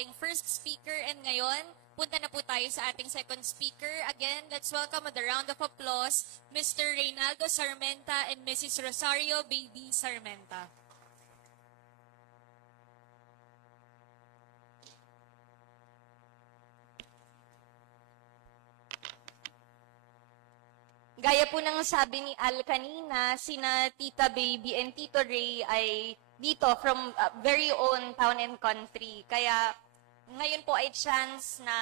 ating first speaker. And ngayon, punta na po tayo sa ating second speaker. Again, let's welcome with a round of applause, Mr. Reynaldo Sarmenta and Mrs. Rosario Baby Sarmenta. Gaya po ng sabi ni Al kanina, sina Tita Baby and Tito Ray ay dito from very own town and country. Kaya ngayon po ay chance na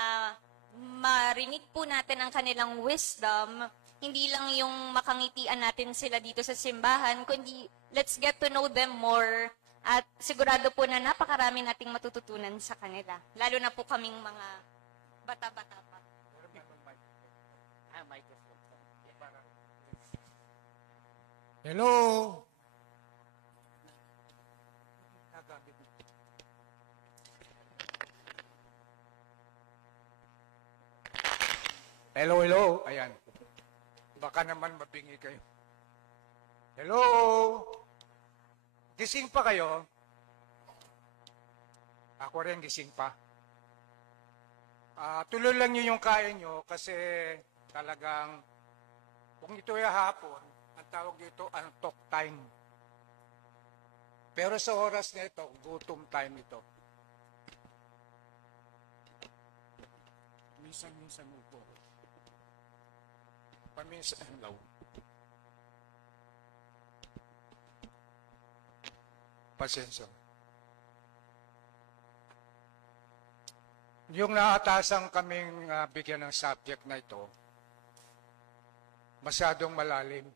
marinig po natin ang kanilang wisdom. Hindi lang yung makangitian natin sila dito sa simbahan, kundi let's get to know them more. At sigurado po na napakarami nating matututunan sa kanila. Lalo na po kaming mga bata-bata pa. Hello? Hello, hello. Ayan. Baka naman mabingi kayo. Hello? Gising pa kayo? Ako rin gising pa. Tuloy lang nyo yung kain nyo kasi talagang kung ito ay hapon, ang tawag dito, antok time. Pero sa oras na ito, gutom time ito. Minsan-minsan mo po. Paminsan law. Pasensya. Yung naatasan kaming bigyan ng subject na ito, masyadong malalim.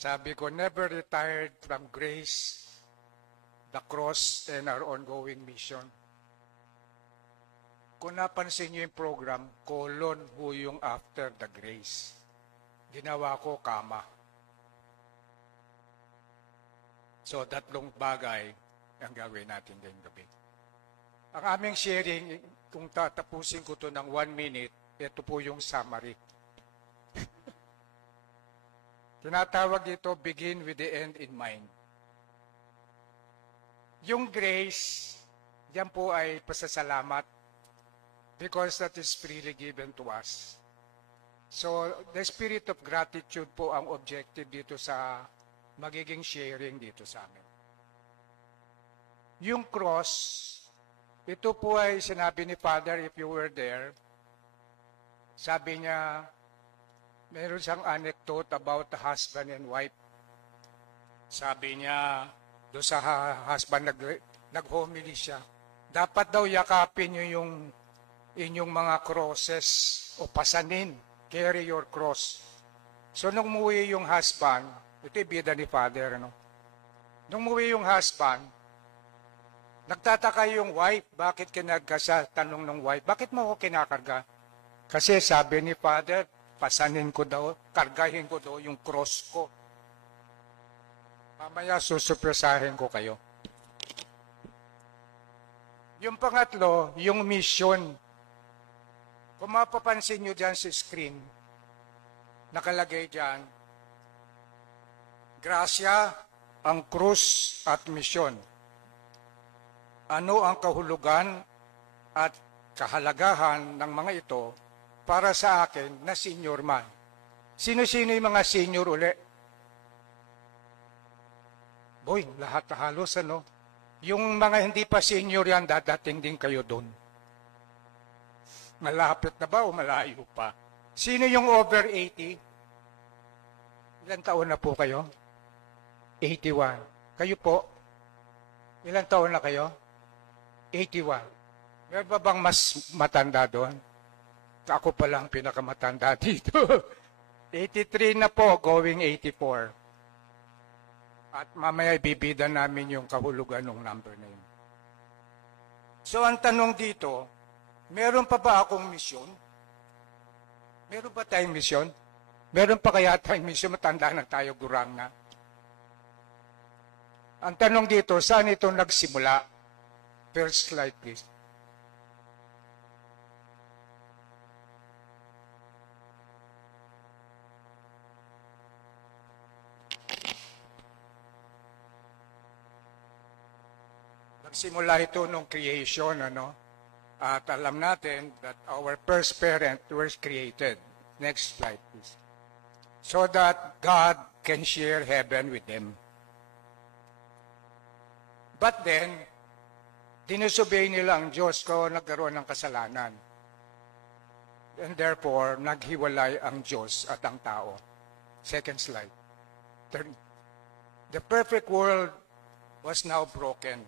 Sabi ko, never retired from grace, the cross, and our ongoing mission. Kung napansin niyo yung program, colon ho yung after the grace. Ginawa ko kama. So, tatlong bagay ang gawin natin ngayong gabi. Ang aming sharing, kung tatapusin ko to ng 1 minute, ito po yung summary. Tinatawag ito, begin with the end in mind. Yung grace, yan po ay pasasalamat because that is freely given to us. So, the spirit of gratitude po ang objective dito sa magiging sharing dito sa amin. Yung cross, ito po ay sinabi ni Father, if you were there, sabi niya, meron siyang anecdote about the husband and wife. Sabi niya, doon sa husband, nag-homily siya. Dapat daw yakapin niyo yung inyong mga crosses o pasanin. Carry your cross. So, nung umuwi yung husband, ito yung bida ni Father, ano? Nung umuwi yung husband, nagtataka yung wife, bakit kinagkasa? Tanong ng wife, bakit mo ako kinakarga? Kasi sabi ni Father, pasanin ko daw, kargahin ko daw yung cross ko. Mamaya susupresahin ko kayo. Yung pangatlo, yung mission. Kung mapapansin nyo dyan sa screen, nakalagay dyan, grasya, ang krus at misyon. Ano ang kahulugan at kahalagahan ng mga ito para sa akin na senior man? Sino-sino yung mga senior uli? Boy, lahat halos ano? Yung mga hindi pa senior yan, dadating din kayo doon. Malapit na ba o malayo pa? Sino yung over 80? Ilan taon na po kayo? 81. Kayo po? Ilan taon na kayo? 81. Meron ba bang mas matanda doon? Ako pa lang pinakamatanda dito. 83 na po, going 84. At mamaya ibibida namin yung kahulugan ng number na yun. So ang tanong dito, meron pa ba akong misyon? Meron ba tayong misyon? Meron pa kaya tayong misyon? Matanda na tayo, gurang na. Ang tanong dito, saan ito nagsimula? First slide, please. Nagsimula ito nung creation, ano? At alam natin that our first parent was created. Next slide, please. So that God can share heaven with them. But then, dinusobey nila ang Diyos kung nagkaroon ng kasalanan. And therefore, naghiwalay ang Diyos at ang tao. Second slide. The perfect world was now broken.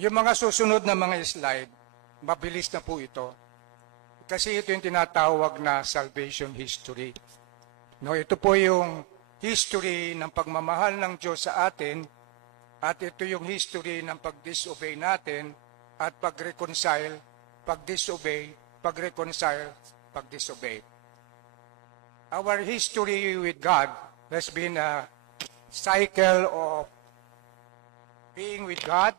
Yung mga susunod na mga slide, mabilis na po ito. Kasi ito yung tinatawag na salvation history. No, ito po yung history ng pagmamahal ng Diyos sa atin, at ito yung history ng pag-disobey natin, at pag-reconcile, pag-disobey, pag-reconcile, pag-disobey. Our history with God has been a cycle of being with God,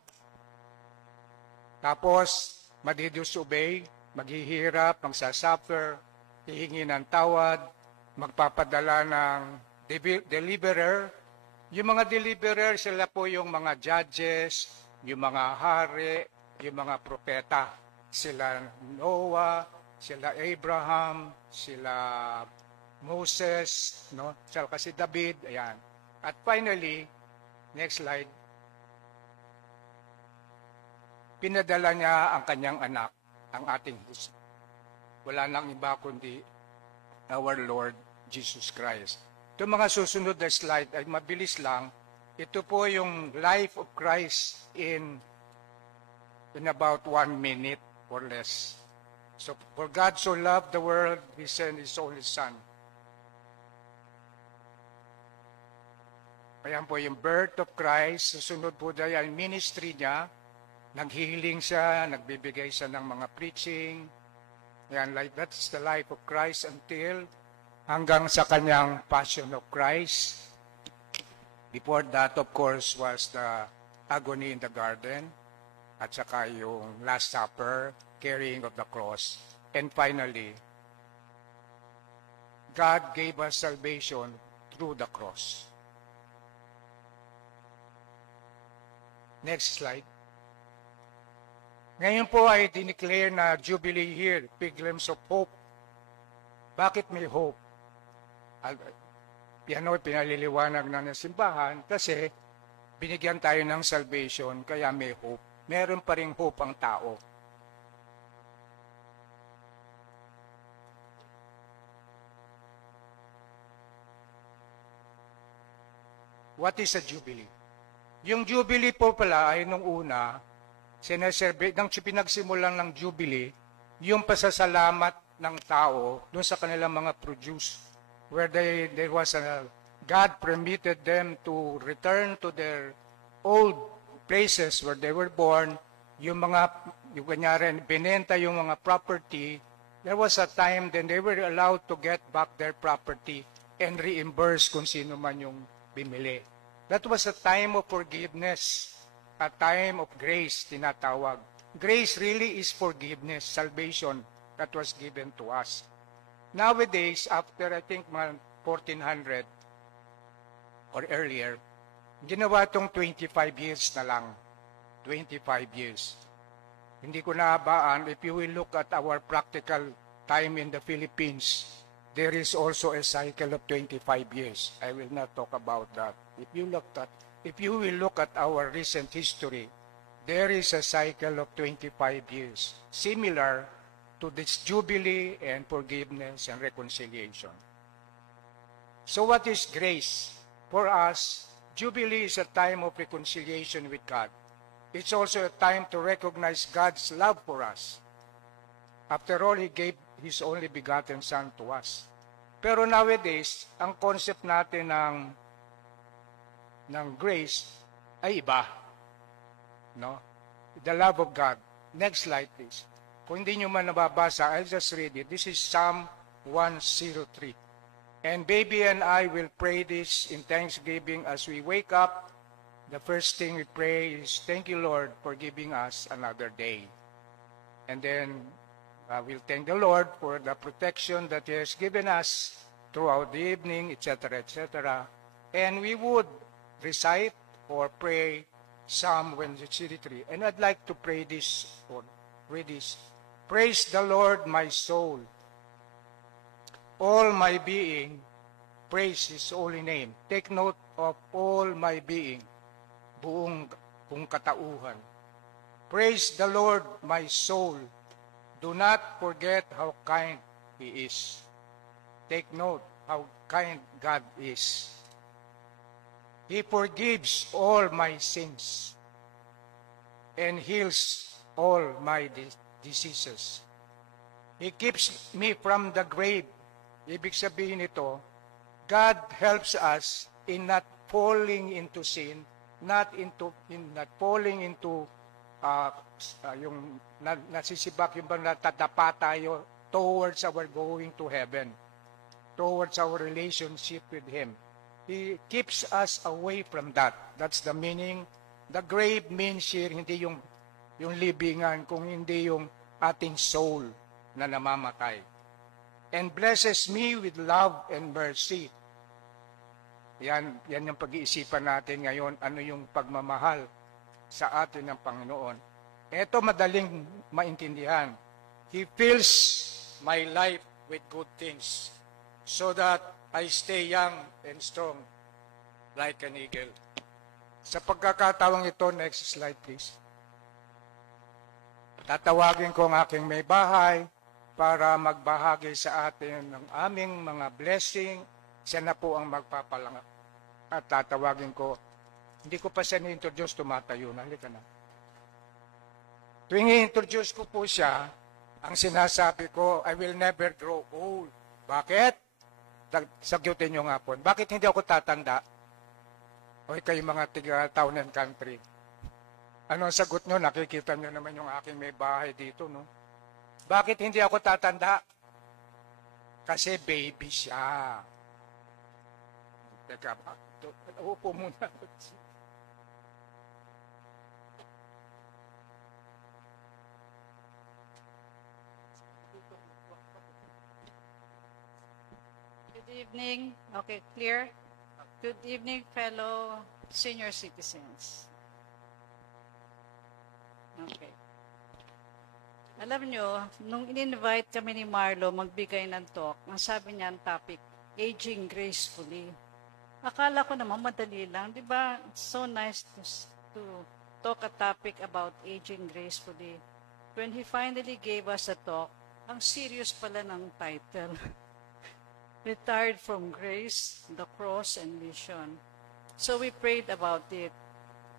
tapos madidisobey, maghihirap, magsasuffer, hihingi ng tawad, magpapadala ng deliverer. Yung mga deliverer, sila po yung mga judges, yung mga hari, yung mga propeta. Sila Noah, sila Abraham, sila Moses, no? Sila kasi David, ayan. At finally, next slide, pinadala niya ang kanyang anak, ang ating Diyos. Wala nang iba kundi our Lord Jesus Christ. Ito mga susunod na slide ay mabilis lang. Ito po yung life of Christ in about 1 minute or less. So, for God so loved the world, He sent His only Son. Ayan po yung birth of Christ. Susunod po dahil yung ministry niya. Naghihiling siya, nagbibigay siya ng mga preaching. Ayan, like that's the life of Christ until hanggang sa kanyang passion of Christ. Before that, of course, was the agony in the garden. At saka yung Last Supper, carrying of the cross. And finally, God gave us salvation through the cross. Next slide. Ngayon po ay dineclare na Jubilee year, Pilgrims of Hope. Bakit may hope? Yan ay pinaliliwanag na ng simbahan kasi binigyan tayo ng salvation kaya may hope. Meron pa ring hope ang tao. What is a Jubilee? Yung Jubilee po pala ay nung una, sineserve, nang pinagsimulan ng Jubilee, yung pasasalamat ng tao doon sa kanilang mga produce, where there was God permitted them to return to their old places where they were born, yung kanyari, binenta yung mga property, there was a time then they were allowed to get back their property and reimburse kung sino man yung bimili. That was a time of forgiveness, a time of grace, tinatawag. Grace really is forgiveness, salvation that was given to us. Nowadays, after I think 1400 or earlier, ginawa itong 25 years na lang. 25 years. Hindi ko nahabaan, if you will look at our practical time in the Philippines, there is also a cycle of 25 years. I will not talk about that. If you will look at our recent history, there is a cycle of 25 years, similar to this Jubilee and forgiveness and reconciliation. So what is grace? For us, Jubilee is a time of reconciliation with God. It's also a time to recognize God's love for us. After all, He gave His only begotten Son to us. Pero nowadays, ang concept natin ng grace ay iba. No? The love of God. Next slide, please. Kung hindi nyo man nababasa, I'll just read it. This is Psalm 103. And baby and I will pray this in thanksgiving as we wake up. The first thing we pray is, thank you, Lord, for giving us another day. And then we'll thank the Lord for the protection that He has given us throughout the evening, etc., etc. And we would recite or pray Psalm 163. And I'd like to pray this or read this. Praise the Lord, my soul. All my being, praise His holy name. Take note of all my being, buong katauhan. Praise the Lord, my soul. Do not forget how kind He is. Take note how kind God is. He forgives all my sins and heals all my diseases. He keeps me from the grave. Ibig sabihin nito, God helps us in not falling into sin, not falling into yung nasisibak, yung bang natatapa tayo towards our going to heaven, towards our relationship with Him. He keeps us away from that. That's the meaning. The grave means here, hindi yung libingan, kung hindi yung ating soul na namamatay. And blesses me with love and mercy. Yan yung pag-iisipan natin ngayon, ano yung pagmamahal sa atin ng Panginoon. Ito madaling maintindihan. He fills my life with good things so that I stay young and strong like an eagle. Sa pagkakatawang ito, next slide please. Tatawagin ko ang aking may bahay para magbahagi sa atin ng aming mga blessing. Siya na po ang magpapalangap. At tatawagin ko, hindi ko pa siya ni-introduce, tumatayo na. Halika na. Tuwing i-introduce ko po siya, ang sinasabi ko, I will never grow old. Bakit? Sagutin nyo nga po. Bakit hindi ako tatanda? O kayo mga tiga-town and country. Ano ang sagot nyo? Nakikita nyo naman yung aking may bahay dito, no? Bakit hindi ako tatanda? Kasi baby siya. Teka, upo muna. Good evening. Okay, clear? Good evening, fellow senior citizens. Okay. Alam nyo, nung in-invite kami ni Marlo magbigay ng talk, ang sabi niya ang topic, aging gracefully. Akala ko naman madali lang, di ba? It's so nice to talk a topic about aging gracefully. When he finally gave us a talk, ang serious pala ng title. Retired from Grace, the Cross, and Mission. So we prayed about it.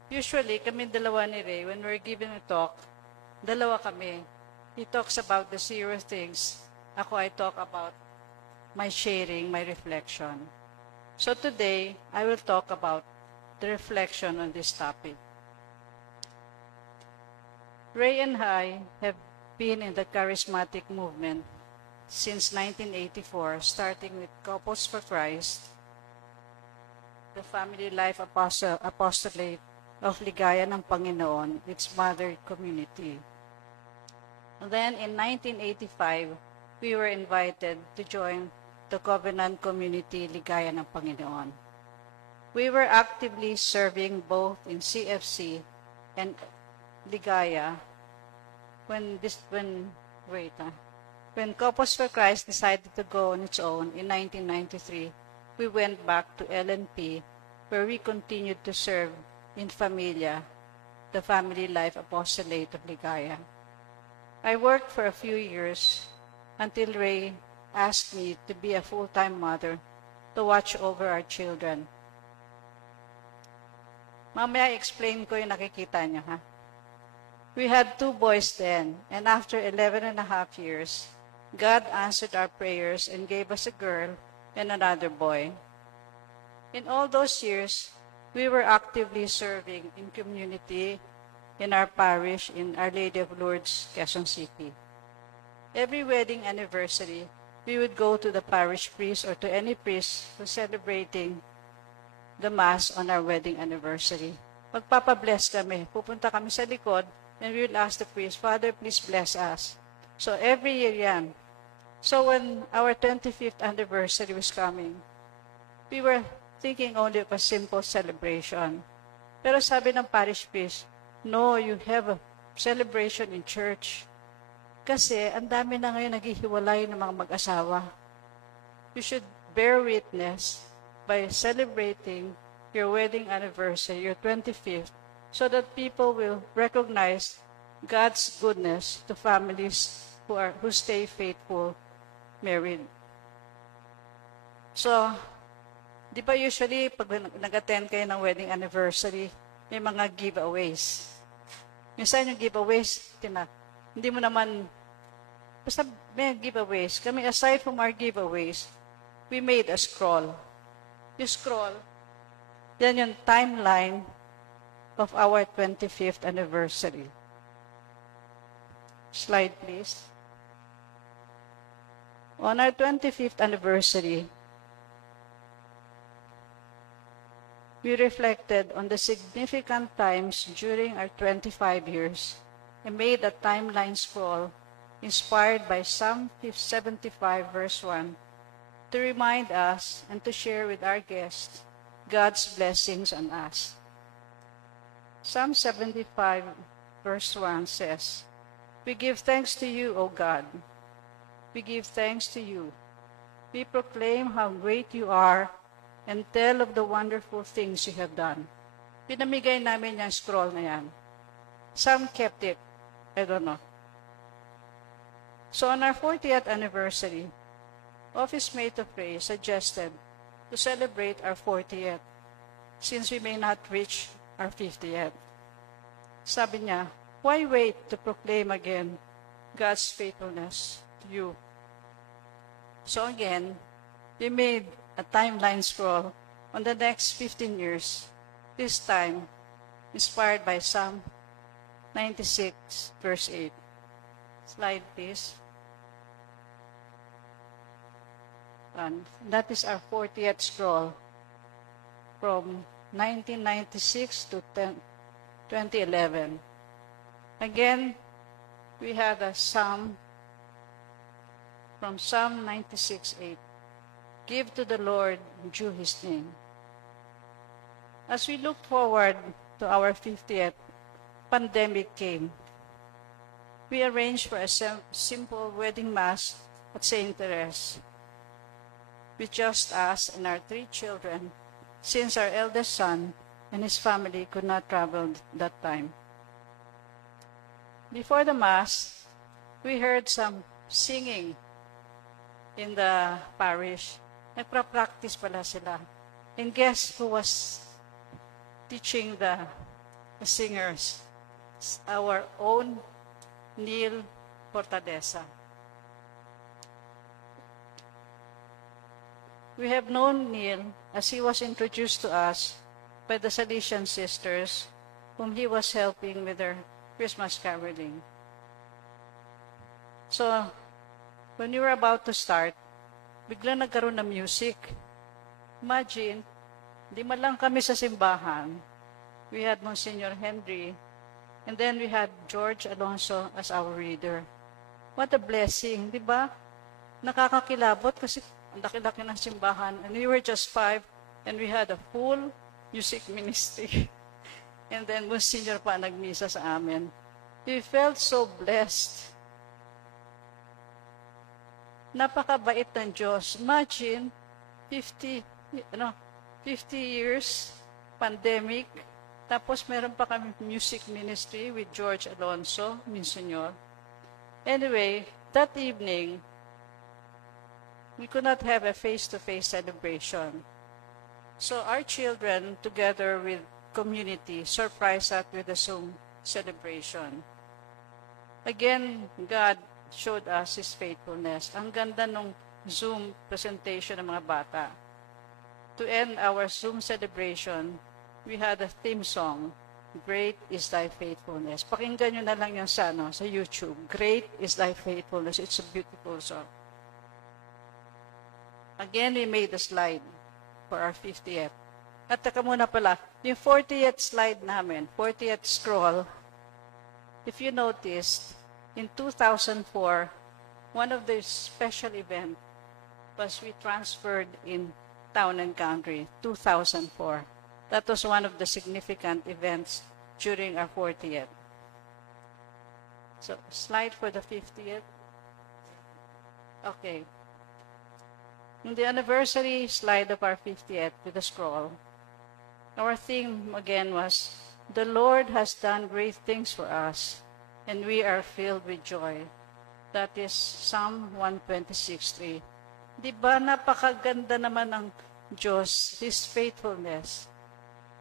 Usually, kami dalawa ni Ray, when we're giving a talk, dalawa kami. He talks about the serious things. Ako, I talk about my sharing, my reflection. So today, I will talk about the reflection on this topic. Ray and I have been in the charismatic movement since 1984, starting with Couples for Christ, the Family Life Apostolate of Ligaya ng Panginoon, its mother community. And then in 1985, we were invited to join the Covenant Community Ligaya ng Panginoon. We were actively serving both in CFC and Ligaya when Couples for Christ decided to go on its own in 1993, we went back to LNP, where we continued to serve in Familia, the Family Life Apostolate of Ligaya. I worked for a few years until Ray asked me to be a full-time mother to watch over our children. Mamaya explain ko yung nakikita niyo, ha? We had 2 boys then, and after 11 and a half years, God answered our prayers and gave us a girl and another boy. In all those years, we were actively serving in community in our parish in Our Lady of Lourdes, Quezon City. Every wedding anniversary, we would go to the parish priest or to any priest who's celebrating the Mass on our wedding anniversary. Magpapabless kami. Pupunta kami sa likod and we will ask the priest, Father, please bless us. So every year yan. So when our 25th anniversary was coming, we were thinking only of a simple celebration. Pero sabi ng parish priest, no, you have a celebration in church. Kasi ang dami na ngayon naghihiwalay ng mga mag-asawa. You should bear witness by celebrating your wedding anniversary, your 25th, so that people will recognize God's goodness to families who stay faithful married. So, di ba usually pag nag-attend kayo ng wedding anniversary, may mga giveaways. Minsan yung giveaways, hindi mo naman, basta may giveaways. Kami, aside from our giveaways, we made a scroll. You scroll, yan yung timeline of our 25th anniversary. Slide, please. On our 25th anniversary, we reflected on the significant times during our 25 years and made a timeline scroll inspired by Psalm 75, verse 1, to remind us and to share with our guests God's blessings on us. Psalm 75, verse 1 says, "We give thanks to you, O God. We give thanks to you. We proclaim how great you are and tell of the wonderful things you have done." Pinamigay namin yung scroll na yan. Some kept it. I don't know. So on our 40th anniversary, Office Mate of Praise suggested to celebrate our 40th since we may not reach our 50th. Sabi niya, why wait to proclaim again God's faithfulness to you? So again, we made a timeline scroll on the next 15 years, this time inspired by Psalm 96, verse 8. Slide, please. And that is our 40th scroll from 1996 to 2011. Again, we had a psalm from Psalm 96:8. Give to the Lord due his name. As we look forward to our 50th, pandemic came. We arranged for a simple wedding mass at St. Therese with just us and our 3 children, since our eldest son and his family could not travel that time. Before the Mass, we heard some singing in the parish. Nagpa-practice pala sila. And guess who was teaching the singers? Our own Neil Portadesa. We have known Neil as he was introduced to us by the Salesian sisters whom he was helping with their Christmas caroling. So, when we were about to start, bigla nagkaroon ng music. Imagine, di man lang kami sa simbahan. We had Monsignor Henry, and then we had George Alonso as our reader. What a blessing, di ba? Nakakakilabot kasi ang laki-laki ng simbahan. And we were just 5, and we had a full music ministry. And then, Monsignor pa nagmisa sa amin. We felt so blessed. Napakabait ng Diyos. Imagine, 50 years, pandemic, tapos meron pa kami music ministry with George Alonso, Monsignor. Anyway, that evening, we could not have a face-to-face celebration. So our children, together with community, surprised us with a Zoom celebration. Again, God showed us His faithfulness. Ang ganda ng Zoom presentation ng mga bata. To end our Zoom celebration, we had a theme song, Great is Thy Faithfulness. Pakinggan nyo na lang yan sa YouTube. Great is Thy Faithfulness. It's a beautiful song. Again, we made a slide for our 50th. At taka muna pala, yung 40th slide namin, 40th scroll, if you noticed, in 2004, one of the special events was we transferred in Town and Country, 2004. That was one of the significant events during our 40th. So, slide for the 50th. Okay. In the anniversary slide of our 50th with the scroll, our theme again was, "The Lord has done great things for us, and we are filled with joy." That is Psalm 126:3. Diba napakaganda naman ng Diyos, His faithfulness.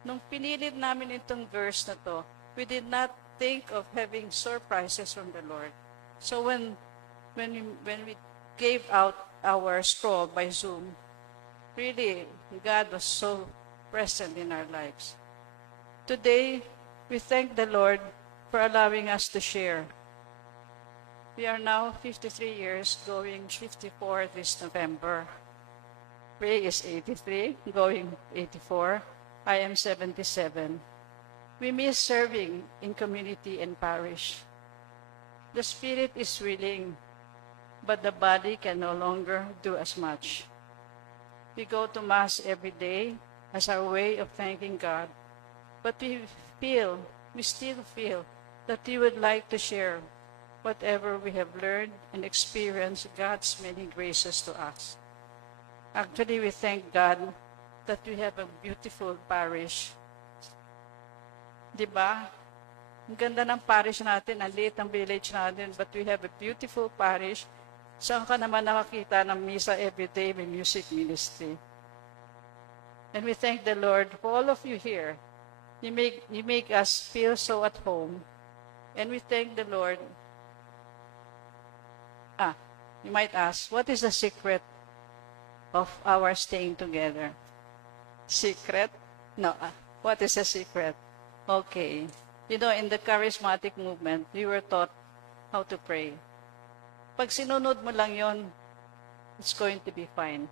Nung pinilit namin itong verse na to, we did not think of having surprises from the Lord. So when we gave out our scroll by Zoom, really, God was so present in our lives. Today, we thank the Lord for allowing us to share. We are now 53 years, going 54 this November. Ray is 83, going 84. I am 77. We miss serving in community and parish. The spirit is willing, but the body can no longer do as much. We go to Mass every day as our way of thanking God, but we still feel that we would like to share whatever we have learned and experienced God's many graces to us. Actually, we thank God that we have a beautiful parish. Diba? Ang ganda ng parish natin, ang liit ng village natin, but we have a beautiful parish. Saan ka naman nakakita ng misa every day, may music ministry. And we thank the Lord for all of you here. You make us feel so at home. And we thank the Lord. You might ask, what is the secret of our staying together? Secret? No. What is the secret? Okay. You know, in the charismatic movement, we were taught how to pray. Pag sinunod mo lang yon, it's going to be fine.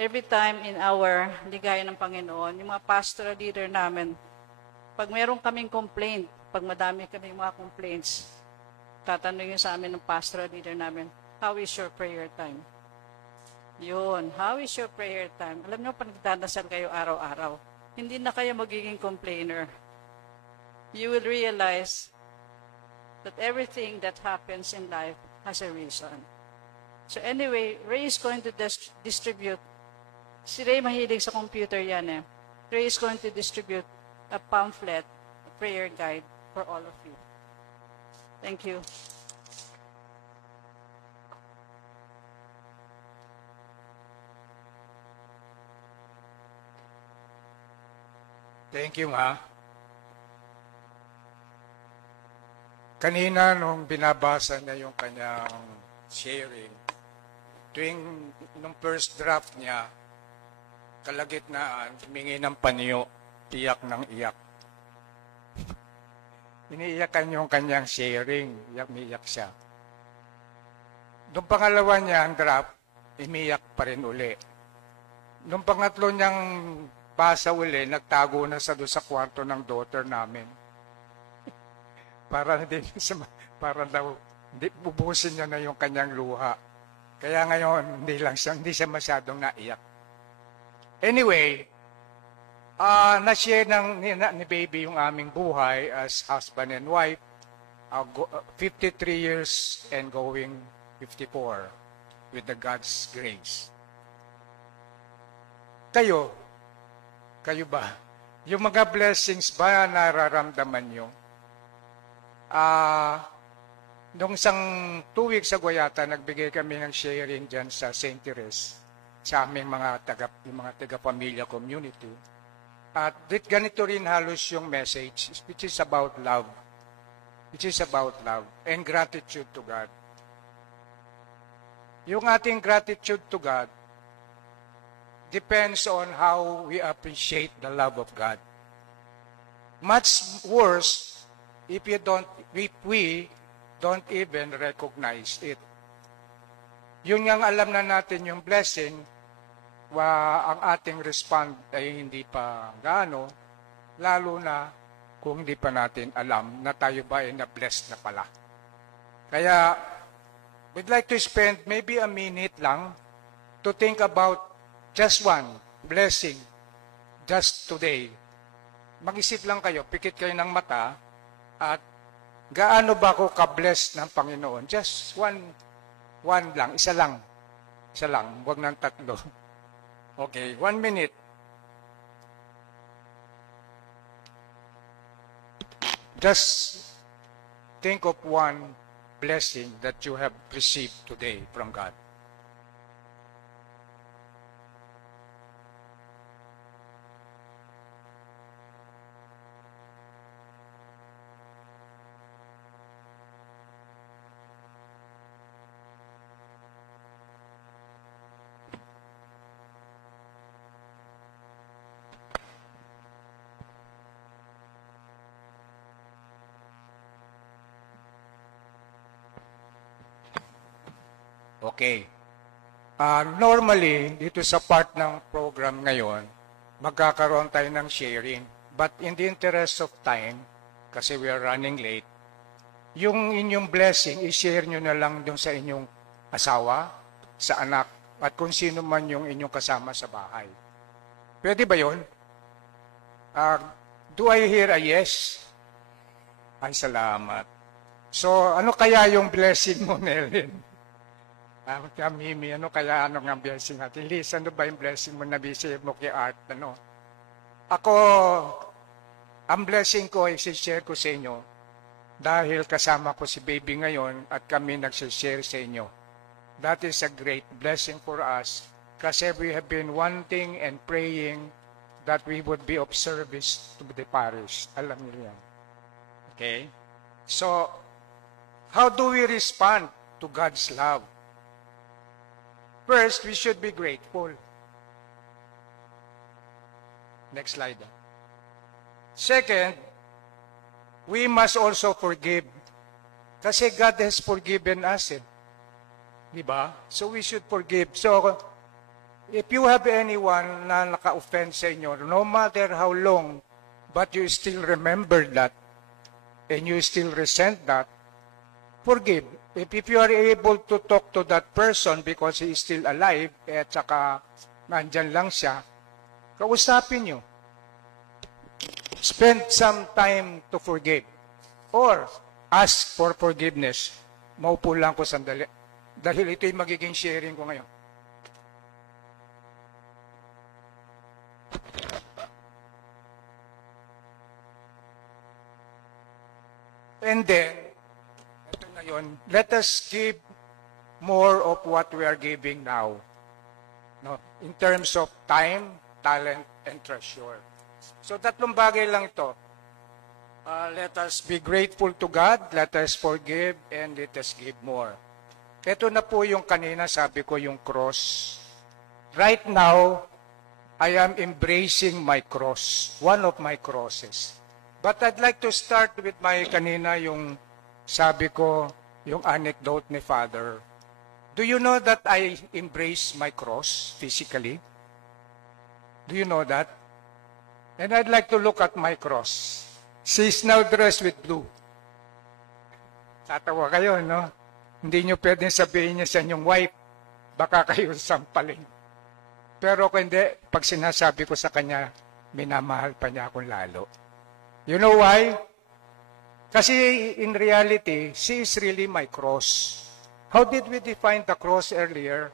Every time in our ligaya ng Panginoon, yung mga pastoral leader namin, pag meron kaming complaint, pag madami kaming mga complaints, tatanungin sa amin ng pastoral leader namin, how is your prayer time? Yun, how is your prayer time? Alam nyo, pag nagdadasal kayo araw-araw, hindi na kayo magiging complainer. You will realize that everything that happens in life has a reason. So anyway, Ray is going to distribute. Si Ray mahilig sa computer yan eh. Ray is going to distribute a pamphlet, a prayer guide for all of you. Thank you. Thank you, Ma. Kanina, nung binabasa niya yung kanyang sharing, nung first draft niya, kalagitnaan, humingi ng panyo, iyak ng iyak. Iniiyakan yung kanyang sharing, iyak siya. Nung pangalawa niya, ang draft, umiyak pa rin uli. Nung pangatlo niyang basa uli, nagtago na sa doon sa kwarto ng daughter namin. Para daw bubusin niya na yung kanyang luha. Kaya ngayon hindi siya masyadong naiyak. Anyway, na-share ni baby yung aming buhay as husband and wife, 53 years and going 54 with the God's grace. Kayo ba? Yung mga blessings ba nararamdaman nyo? Nung isang 2 weeks ago yata, nagbigay kami ng sharing dyan sa St. Therese, sa aming mga taga-pamilya community. At ganito rin halos yung message, which is about love. Which is about love and gratitude to God. Yung ating gratitude to God depends on how we appreciate the love of God. Much worse if we don't even recognize it. Yun nga alam na natin yung blessing, ang ating respond ay hindi pa gaano, lalo na kung hindi pa natin alam na tayo ba ay na-blessed na pala. Kaya, we'd like to spend maybe a minute lang to think about just one blessing just today. Mag-isip lang kayo, pikit kayo ng mata, at gaano ba ako ka-bless ng Panginoon? Just one lang, isa lang. Isa lang, huwag ng tatlo. Okay, 1 minute. Just think of one blessing that you have received today from God. Okay. Normally, dito sa part ng program ngayon, magkakaroon tayo ng sharing. But in the interest of time, kasi we are running late, yung inyong blessing, i-share nyo na lang dun sa inyong asawa, sa anak, at kung sino man yung inyong kasama sa bahay. Pwede ba yun? Do I hear a yes? Ay, salamat. So, ano kaya yung blessing mo, Nelin? Mimi, ano nga blessing natin? Liz, ano ba yung blessing mo na busy mo kay Art? Ano? Ako, ang blessing ko ay share ko sa inyo dahil kasama ko si baby ngayon at kami nagsishare sa inyo. That is a great blessing for us kasi we have been wanting and praying that we would be of service to the parish. Alam niyo yan. Okay? So, how do we respond to God's love? First, we should be grateful. Next slide. Second, we must also forgive. Kasi God has forgiven us. Diba? So we should forgive. So, if you have anyone na naka-offend sa inyo, no matter how long, but you still remember that, and you still resent that, forgive. If you are able to talk to that person because he is still alive, at saka nandyan lang siya, kausapin nyo. Spend some time to forgive. Or, ask for forgiveness. Maupo lang ko sandali. Dahil ito yung magiging sharing ko ngayon. And then, let us give more of what we are giving now. No? In terms of time, talent, and treasure. So tatlong bagay lang ito. Let us be grateful to God, let us forgive, and let us give more. Ito na po yung kanina sabi ko yung cross. Right now, I am embracing my cross, one of my crosses. But I'd like to start with my kanina yung sabi ko, yung anecdote ni Father. Do you know that I embrace my cross physically? Do you know that? And I'd like to look at my cross. She's now dressed with blue. Tatawa kayo, no? Hindi nyo pwedeng sabihin niya sa inyong wife, baka kayo sampalin. Pero kung hindi, pag sinasabi ko sa kanya, minamahal pa niya akong lalo. You know why? Kasi in reality, she is really my cross. How did we define the cross earlier?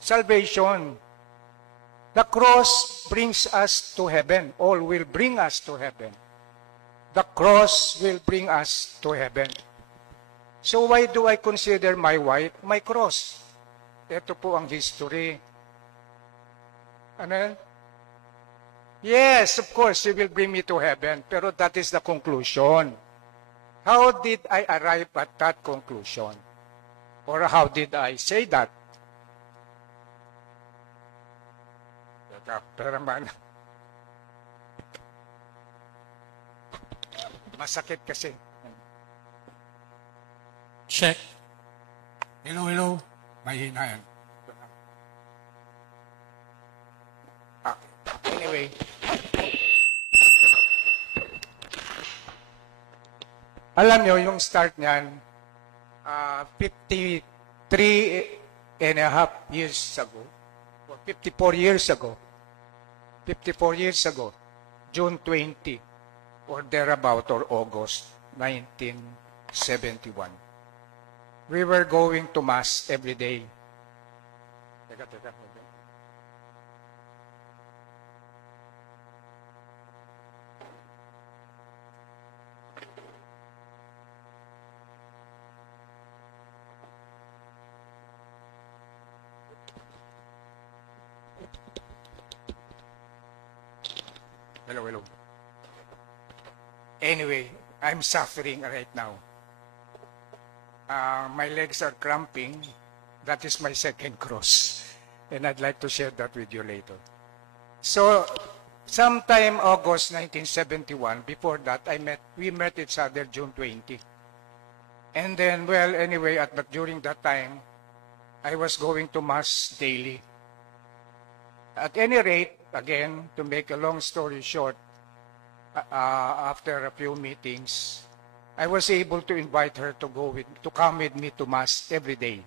Salvation. The cross brings us to heaven. All will bring us to heaven. The cross will bring us to heaven. So why do I consider my wife my cross? Ito po ang history. Ano yan? Yes, of course, she will bring me to heaven. Pero that is the conclusion. How did I arrive at that conclusion? Or how did I say that? Pero man, masakit kasi. Check. Hello. Mahina yan. Anyway. Alam nyo, yung start niyan, 53 and a half years ago, or 54 years ago, 54 years ago, June 20, or thereabout, or August 1971. We were going to Mass every day. Teka. Hello. Anyway, I'm suffering right now. My legs are cramping. That is my second cross. And I'd like to share that with you later. So, sometime August 1971, before that, we met each other June 20. And then, well, anyway, but during that time, I was going to Mass daily. At any rate, again, to make a long story short, after a few meetings, I was able to invite her to come with me to Mass every day.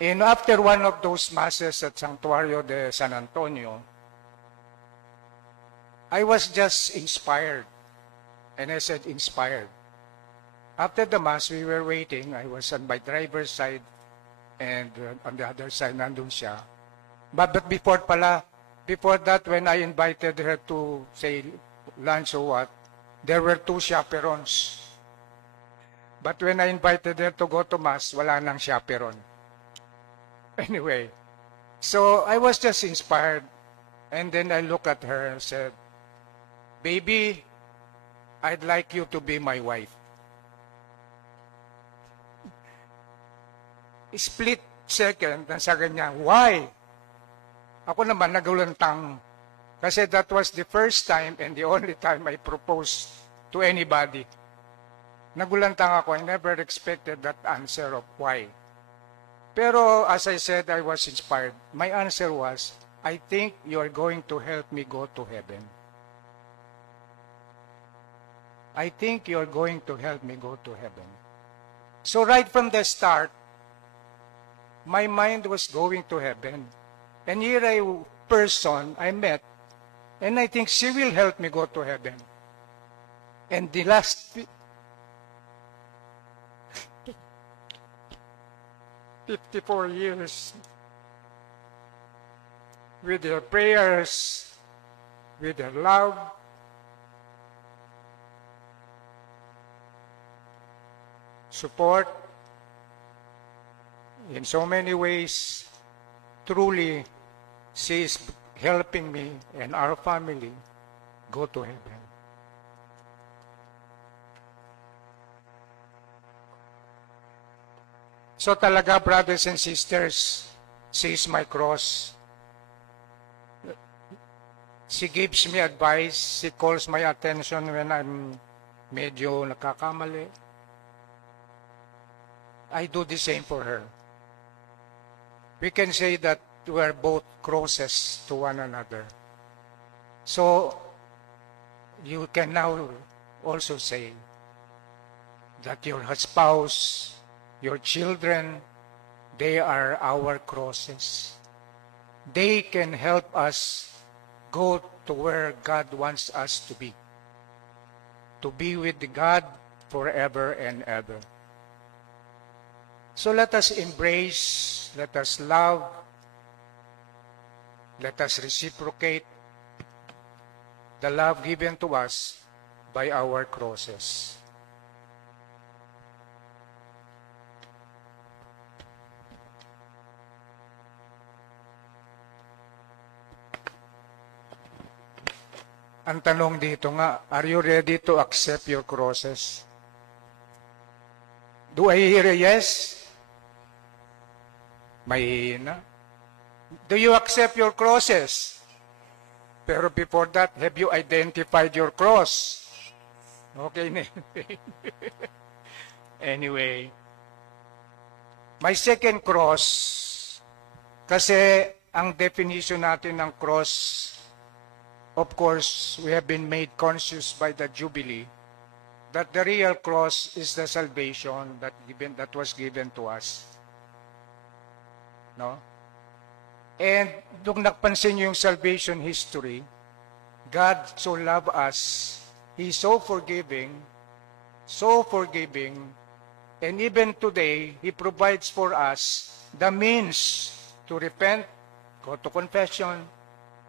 And after one of those Masses at Santuario de San Antonio, I was just inspired. And I said inspired. After the Mass, we were waiting. I was on my driver's side, and on the other side, nandun siya. But before that, when I invited her to, say, lunch or what, there were 2 chaperones. But when I invited her to go to Mass, wala nang chaperon. Anyway, so I was just inspired. And then I looked at her and said, "Baby, I'd like you to be my wife." Split second, nasabi niya, "Why?" Ako naman nagulantang. Kasi that was the first time and the only time I proposed to anybody. Nagulantang ako. I never expected that answer of why. Pero as I said, I was inspired. My answer was, "I think you are going to help me go to heaven." I think you are going to help me go to heaven. So right from the start, my mind was going to heaven. And here a person I met, and I think she will help me go to heaven. And the last 54 years, with her prayers, with her love, support, in so many ways, truly, she is helping me and our family go to heaven. So talaga, brothers and sisters, she is my cross. She gives me advice. She calls my attention when I'm medyo nakakamali. I do the same for her. We can say that we are both crosses to one another. So, you can now also say that your spouse, your children, they are our crosses. They can help us go to where God wants us to be with God forever and ever. So let us embrace, let us love, let us reciprocate the love given to us by our crosses. Ang tanong dito nga, are you ready to accept your crosses? Do I hear a yes? Mahina. Do you accept your crosses? Pero before that, have you identified your cross? Okay na. Anyway, my second cross, kasi ang definition natin ng cross, of course, we have been made conscious by the Jubilee that the real cross is the salvation that was given to us. No? And nung nagpansin nyo yung salvation history, God so loved us, He's so forgiving, and even today, He provides for us the means to repent, go to confession,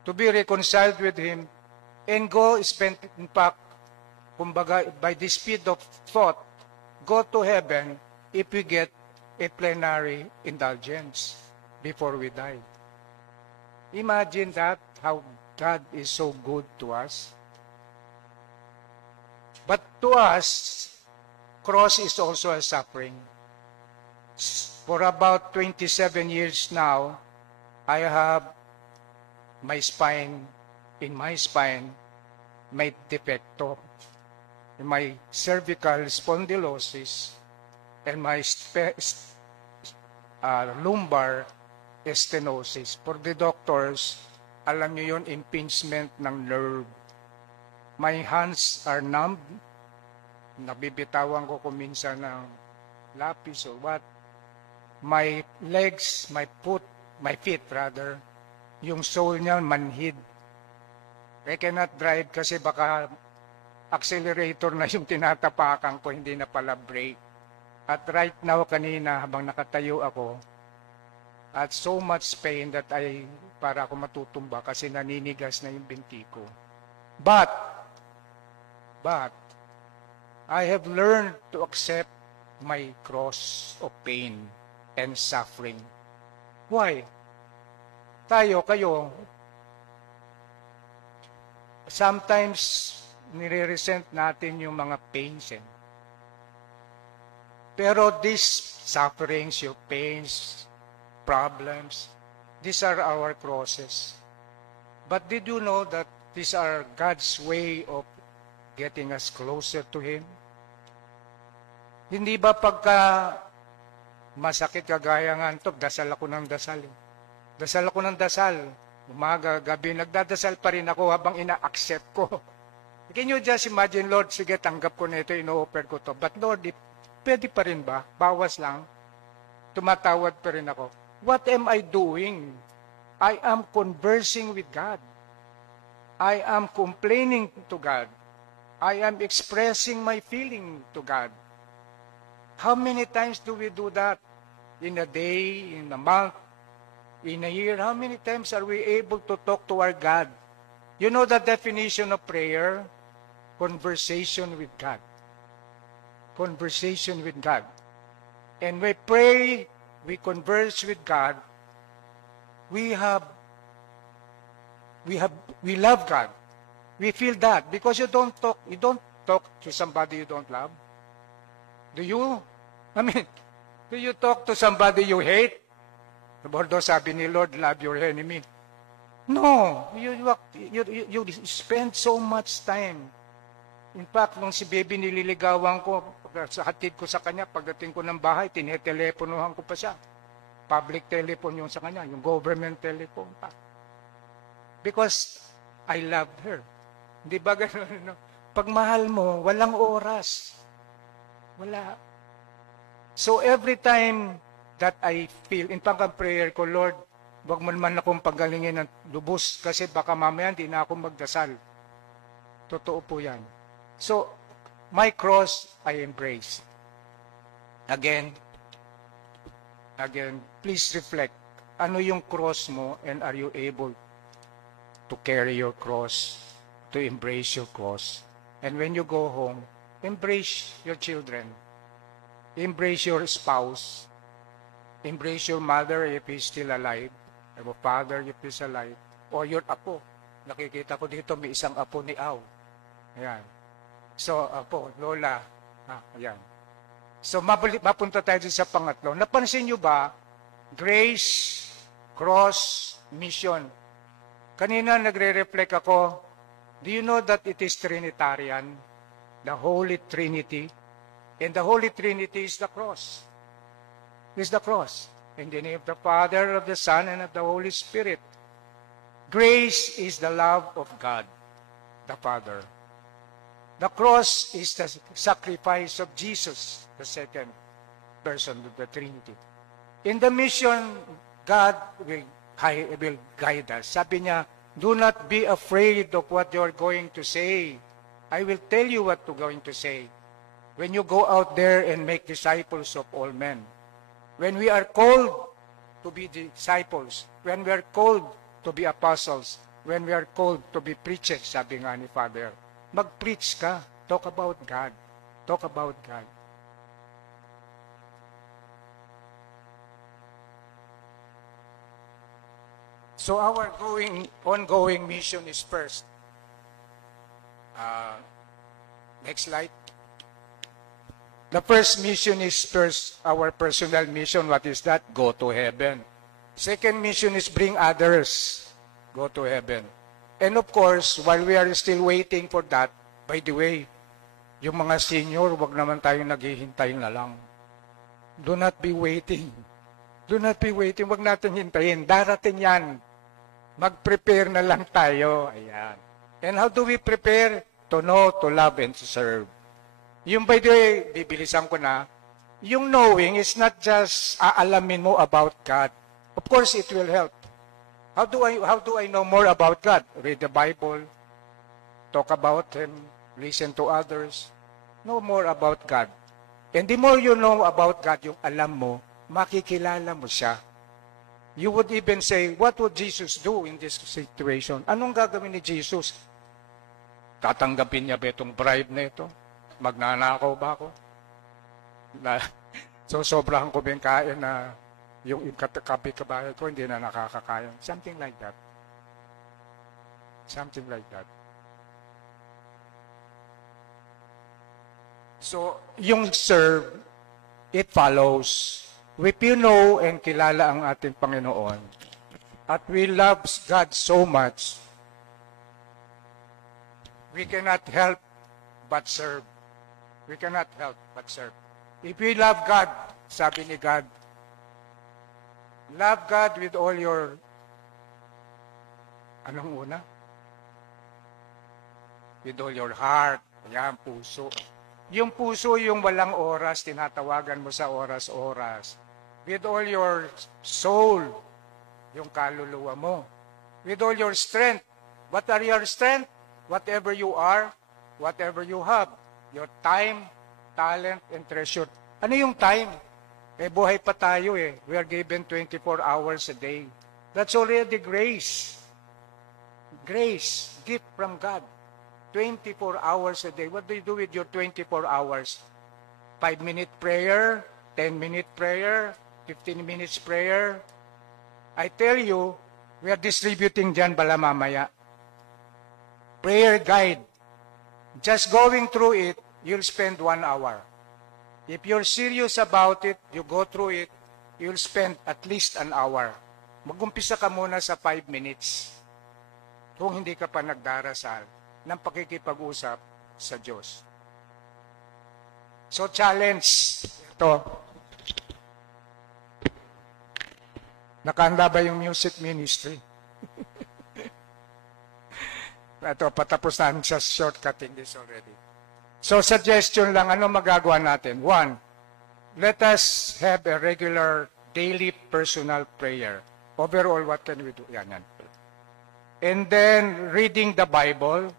to be reconciled with Him, and go spend, in fact, kumbaga, by the speed of thought, go to heaven if we get a plenary indulgence before we die. Imagine that, how God is so good to us. But to us, cross is also a suffering. For about 27 years now, I have in my spine, may defecto. My cervical spondylosis and my lumbar stenosis. For the doctors, alam niyo yun, impingement ng nerve. My hands are numb. Nabibitawan ko kuminsan ng lapis or what. My legs, my feet rather, yung sole niya manhid. I cannot drive kasi baka accelerator na yung tinatapakan ko, hindi na pala brake. At right now, kanina, habang nakatayo ako, at so much pain that para ako matutumba kasi naninigas na yung binti ko. But, I have learned to accept my cross of pain and suffering. Why? Kayo, sometimes nire-resent natin yung mga pains. Pero these sufferings, your pains, problems, these are our crosses. But did you know that these are God's way of getting us closer to Him? Hindi ba pagka masakit kagaya nga ito, dasal ako ng dasal. Dasal ako ng dasal. Umaga, gabi, nagdadasal pa rin ako habang ina-accept ko. Can you just imagine, Lord, sige, tanggap ko na ito, ino-offer ko to. But Lord, pwede pa rin ba? Bawas lang. Tumatawad pa rin ako. What am I doing? I am conversing with God. I am complaining to God. I am expressing my feeling to God. How many times do we do that? In a day, in a month, in a year? How many times are we able to talk to our God? You know the definition of prayer? Conversation with God. Conversation with God. And we pray, we converse with God, we love God. We feel that because you don't talk to somebody you don't love. Do you? I mean, do you talk to somebody you hate? Although sabi ni Lord, love your enemy. No, you spend so much time. In fact, nung si baby nililigawan ko, sa hatid ko sa kanya, pagdating ko ng bahay, tineteleponuhan ko pa siya. Public telephone yung sa kanya, yung government telephone pa. Because I loved her. Di ba gano'n? No? Pag mahal mo, walang oras. Wala. So every time that I feel, in fact, ang prayer ko, Lord, wag mo naman akong paggalingin ng lubos kasi baka mamaya hindi na ako magdasal. Totoo po yan. So, my cross, I embrace. Again, please reflect. Ano yung cross mo and are you able to carry your cross, to embrace your cross? And when you go home, embrace your children. Embrace your spouse. Embrace your mother if he's still alive. Or father if he's alive. Or your apo. Nakikita ko dito may isang apo ni Aw. Ayan. So, apo, lola. Ayan. So, mapunta tayo sa pangatlo. Napansin nyo ba? Grace, cross, mission. Kanina nagre-reflect ako. Do you know that it is Trinitarian? The Holy Trinity. And the Holy Trinity is the cross. Is the cross. In the name of the Father, of the Son, and of the Holy Spirit. Grace is the love of God, the Father. The cross is the sacrifice of Jesus, the second person of the Trinity. In the mission, God, will guide us. Sabi niya, do not be afraid of what you're going to say. I will tell you what you're going to say. When you go out there and make disciples of all men. When we are called to be disciples, when we are called to be apostles, when we are called to be preachers, sabi nga ni Father, mag-preach ka. Talk about God. Talk about God. So our ongoing mission is first. Next slide. The first mission is first our personal mission. What is that? Go to heaven. Second mission is bring others. Go to heaven. And of course, while we are still waiting for that, by the way, yung mga senior, wag naman tayong naghihintay na lang. Do not be waiting. Do not be waiting. Wag natin hintayin. Darating yan. Mag-prepare na lang tayo. Ayan. And how do we prepare? To know, to love, and to serve. Yung by the way, bibilisan ko na, yung knowing is not just aalamin mo about God. Of course, it will help. How do I know more about God? Read the Bible, talk about Him, listen to others, know more about God. And the more you know about God, yung alam mo, makikilala mo siya. You would even say, what would Jesus do in this situation? Anong gagawin ni Jesus? Tatanggapin niya ba itong bribe na ito? Magnanakaw ba ako? So, sobrang ko bin kain na yung kapit-kabahay ko, hindi na nakakakain. Something like that. Something like that. So, yung serve, it follows. If you know and kilala ang ating Panginoon, at we love God so much, we cannot help but serve. We cannot help but serve. If we love God, sabi ni God, love God with all your, anong una? With all your heart, yan, puso. Yung puso, yung walang oras, tinatawagan mo sa oras-oras. With all your soul, yung kaluluwa mo. With all your strength. What are your strength? Whatever you are, whatever you have. Your time, talent, and treasure. Ano yung time? Eh, buhay pa tayo eh. We are given 24 hours a day. That's already grace. Grace, gift from God. 24 hours a day. What do you do with your 24 hours? 5-minute prayer, 10-minute prayer, 15 minutes prayer. I tell you, we are distributing dyan bala mamaya. Prayer guide. Just going through it, you'll spend 1 hour. If you're serious about it, you go through it, you'll spend at least an hour. Mag-umpisa ka muna sa 5 minutes. Kung hindi ka pa nagdarasal ng pakikipag-usap sa Diyos. So challenge ito. Nakahanda ba yung music ministry? Ito, patapos namin sa shortcutting this already. So suggestion lang, ano magagawa natin? 1, let us have a regular daily personal prayer. Overall, what can we do? Yan. And then, reading the Bible,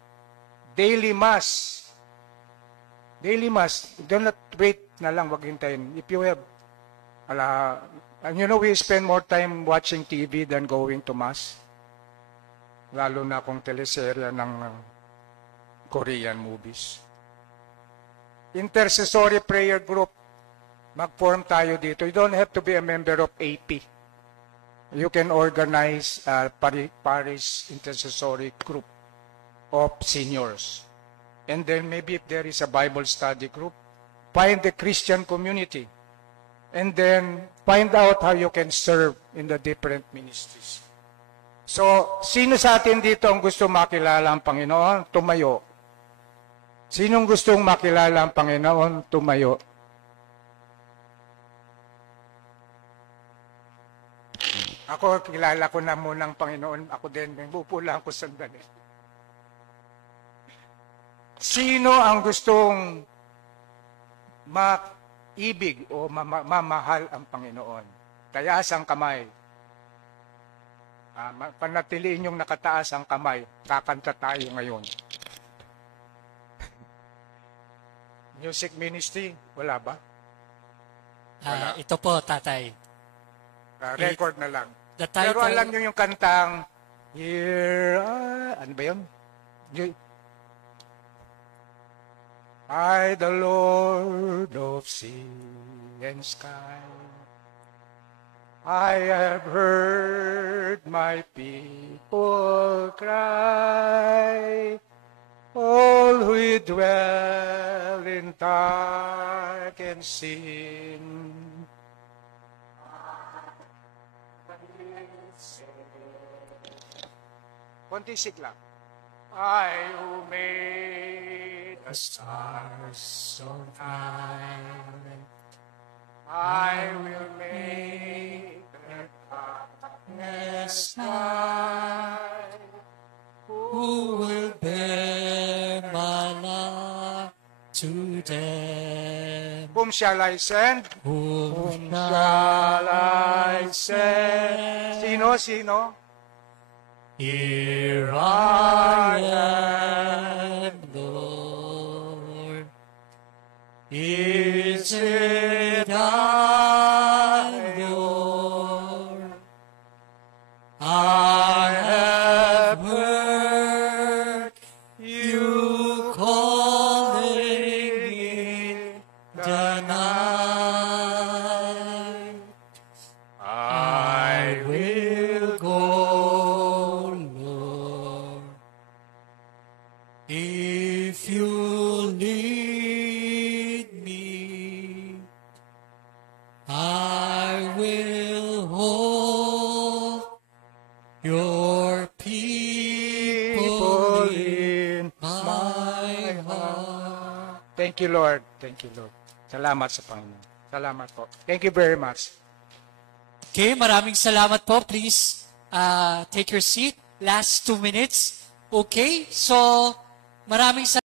daily mass. Daily mass. Do not wait na lang, wag hintayin. If you have, and you know, we spend more time watching TV than going to mass. Lalo na kung teleserya ng Korean movies. Intercessory prayer group. Mag-form tayo dito. You don't have to be a member of AP. You can organize a parish intercessory group of seniors. And then maybe if there is a Bible study group, find the Christian community. And then find out how you can serve in the different ministries. So, sino sa atin dito ang gusto makilala ang Panginoon? Tumayo. Sinong gustong makilala ang Panginoon? Tumayo. Ako, kilala ko na muna ang Panginoon. Ako din, bupo lang ako sandali. Sino ang gustong maibig o mamahal ang Panginoon? Tayaas ang kamay. Panatiliin yung nakataas ang kamay. Kakanta tayo ngayon. Music ministry, wala ba? Ito po, tatay. Record na lang. The title, Pero alam nyo yung kantang, Here ano ba yun? I, the Lord of sea and sky, I have heard my people cry, all who dwell in dark and sin. Konti sigla. I who made the stars so high, I will make the darkness night. who will bear my life to them? Whom shall I send? Whom Shall I send? Sino? Here I am, Lord. Is it I, Lord? I have heard you calling in the night. I will go, Lord, if you lead me. I will hold your people in my heart. Thank you, Lord. Thank you, Lord. Salamat sa Panginoon. Salamat po. Thank you very much. Okay, maraming salamat po. Please take your seat. Last 2 minutes. Okay, so maraming salamat.